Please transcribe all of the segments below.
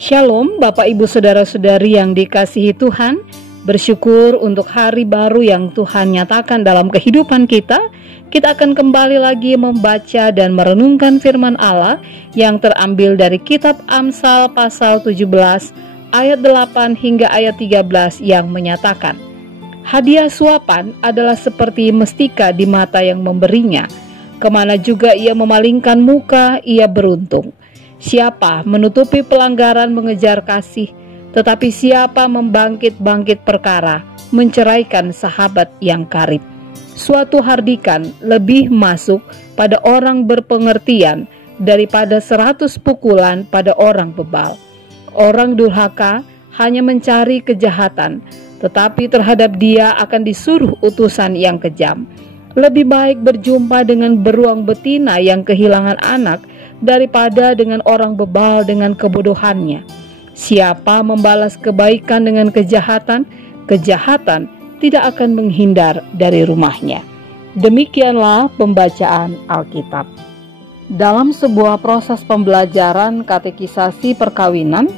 Shalom Bapak Ibu Saudara-saudari yang dikasihi Tuhan. Bersyukur untuk hari baru yang Tuhan nyatakan dalam kehidupan kita. Kita akan kembali lagi membaca dan merenungkan firman Allah yang terambil dari kitab Amsal pasal 17 ayat 8 hingga ayat 13 yang menyatakan, hadiah suapan adalah seperti mestika di mata yang memberinya. Kemana juga ia memalingkan muka, ia beruntung. Siapa menutupi pelanggaran mengejar kasih, tetapi siapa membangkit-bangkit perkara, menceraikan sahabat yang karib. Suatu hardikan lebih masuk pada orang berpengertian daripada 100 pukulan pada orang bebal. Orang durhaka hanya mencari kejahatan, tetapi terhadap dia akan disuruh utusan yang kejam. Lebih baik berjumpa dengan beruang betina yang kehilangan anak daripada dengan orang bebal dengan kebodohannya. Siapa membalas kebaikan dengan kejahatan, kejahatan tidak akan menghindar dari rumahnya. Demikianlah pembacaan Alkitab. Dalam sebuah proses pembelajaran katekisasi perkawinan,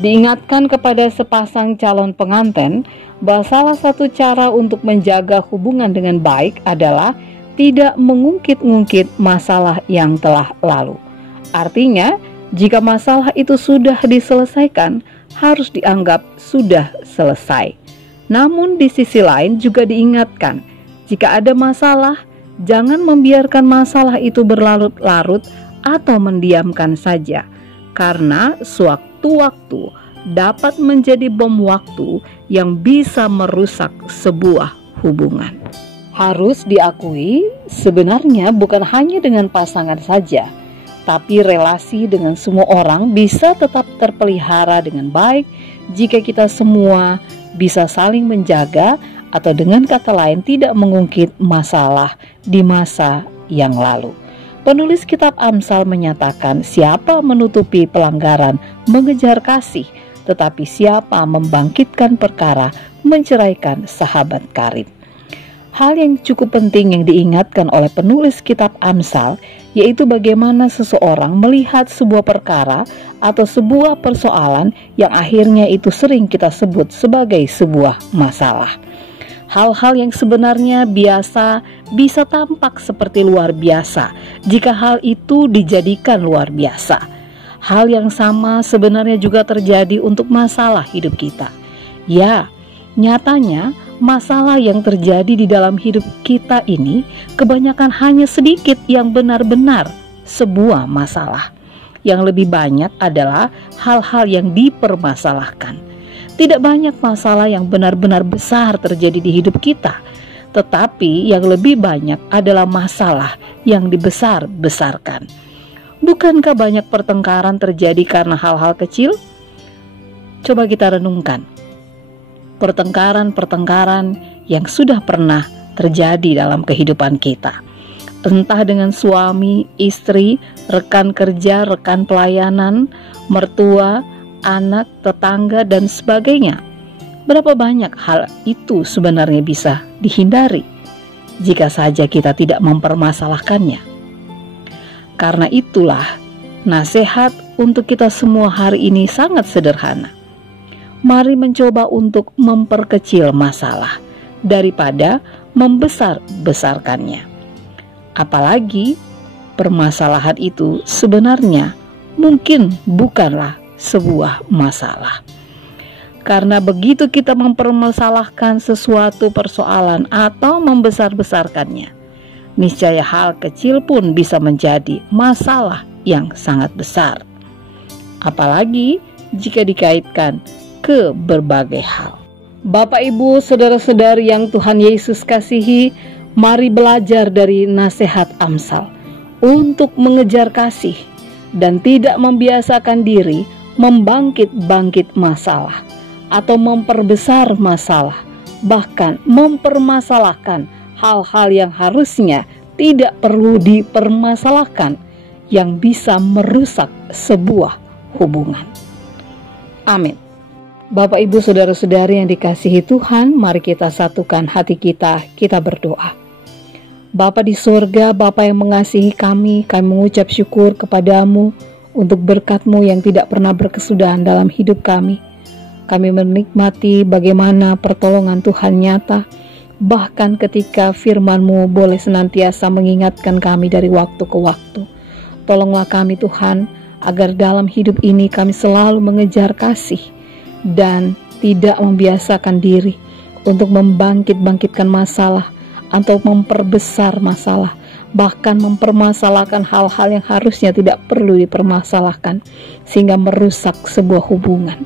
diingatkan kepada sepasang calon pengantin bahwa salah satu cara untuk menjaga hubungan dengan baik adalah tidak mengungkit-ungkit masalah yang telah lalu. Artinya, jika masalah itu sudah diselesaikan, harus dianggap sudah selesai. Namun di sisi lain juga diingatkan, jika ada masalah, jangan membiarkan masalah itu berlarut-larut atau mendiamkan saja, karena sewaktu-waktu dapat menjadi bom waktu yang bisa merusak sebuah hubungan. Harus diakui, sebenarnya bukan hanya dengan pasangan saja, tapi relasi dengan semua orang bisa tetap terpelihara dengan baik jika kita semua bisa saling menjaga, atau dengan kata lain tidak mengungkit masalah di masa yang lalu. Penulis kitab Amsal menyatakan, siapa menutupi pelanggaran mengejar kasih, tetapi siapa membangkitkan perkara menceraikan sahabat karib. Hal yang cukup penting yang diingatkan oleh penulis kitab Amsal, yaitu bagaimana seseorang melihat sebuah perkara atau sebuah persoalan yang akhirnya itu sering kita sebut sebagai sebuah masalah. Hal-hal yang sebenarnya biasa bisa tampak seperti luar biasa jika hal itu dijadikan luar biasa. Hal yang sama sebenarnya juga terjadi untuk masalah hidup kita. Ya, nyatanya masalah yang terjadi di dalam hidup kita ini kebanyakan hanya sedikit yang benar-benar sebuah masalah. Yang lebih banyak adalah hal-hal yang dipermasalahkan. Tidak banyak masalah yang benar-benar besar terjadi di hidup kita, tetapi yang lebih banyak adalah masalah yang dibesar-besarkan. Bukankah banyak pertengkaran terjadi karena hal-hal kecil? Coba kita renungkan. Pertengkaran-pertengkaran yang sudah pernah terjadi dalam kehidupan kita, entah dengan suami, istri, rekan kerja, rekan pelayanan, mertua, anak, tetangga, dan sebagainya. Berapa banyak hal itu sebenarnya bisa dihindari jika saja kita tidak mempermasalahkannya. Karena itulah nasihat untuk kita semua hari ini sangat sederhana. Mari mencoba untuk memperkecil masalah daripada membesar-besarkannya. Apalagi permasalahan itu sebenarnya mungkin bukanlah sebuah masalah. Karena begitu kita mempermasalahkan sesuatu persoalan atau membesar-besarkannya, niscaya hal kecil pun bisa menjadi masalah yang sangat besar. Apalagi jika dikaitkan ke berbagai hal. Bapak, Ibu, saudara-saudari yang Tuhan Yesus kasihi, mari belajar dari nasihat Amsal untuk mengejar kasih dan tidak membiasakan diri membangkit-bangkit masalah atau memperbesar masalah, bahkan mempermasalahkan hal-hal yang harusnya tidak perlu dipermasalahkan yang bisa merusak sebuah hubungan. Amin. Bapak, Ibu, saudara-saudari yang dikasihi Tuhan, mari kita satukan hati kita berdoa. Bapa di surga, Bapa yang mengasihi kami mengucap syukur kepadamu untuk berkat-Mu yang tidak pernah berkesudahan dalam hidup kami. Kami menikmati bagaimana pertolongan Tuhan nyata, bahkan ketika firman-Mu boleh senantiasa mengingatkan kami dari waktu ke waktu. Tolonglah kami Tuhan, agar dalam hidup ini kami selalu mengejar kasih dan tidak membiasakan diri untuk membangkit-bangkitkan masalah atau memperbesar masalah, bahkan mempermasalahkan hal-hal yang harusnya tidak perlu dipermasalahkan, sehingga merusak sebuah hubungan.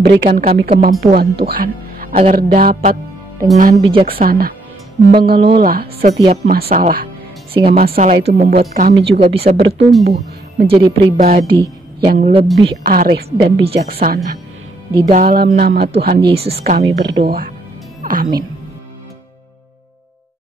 Berikan kami kemampuan Tuhan, agar dapat dengan bijaksana mengelola setiap masalah, sehingga masalah itu membuat kami juga bisa bertumbuh menjadi pribadi yang lebih arif dan bijaksana. Di dalam nama Tuhan Yesus kami berdoa. Amin.